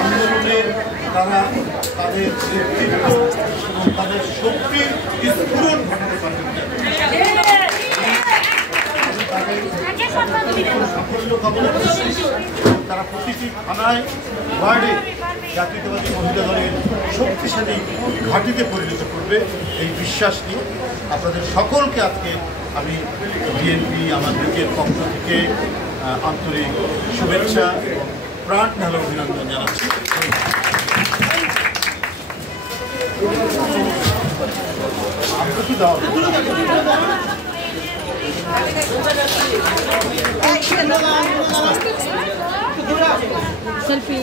আন্দোলনে তারা তাদের নেতৃত্ব এবং তাদের শক্তির স্ফুরণ ঘটাতে পারবেন সাফল্য কামনা করছি। তারা প্রতিটি থানায় ওয়ার্ডে জাতীয়তাবাদী মহিলা দলের শক্তিশালী ঘাঁটিতে পরিণত করবে এই বিশ্বাস নিয়ে আপনাদের সকলকে আজকে আমি বিএনপি আমার নিজের পক্ষ থেকে আন্তরিক শুভেচ্ছা এবং প্রাণ ঢালা অভিনন্দন জানাচ্ছি। सेल्फी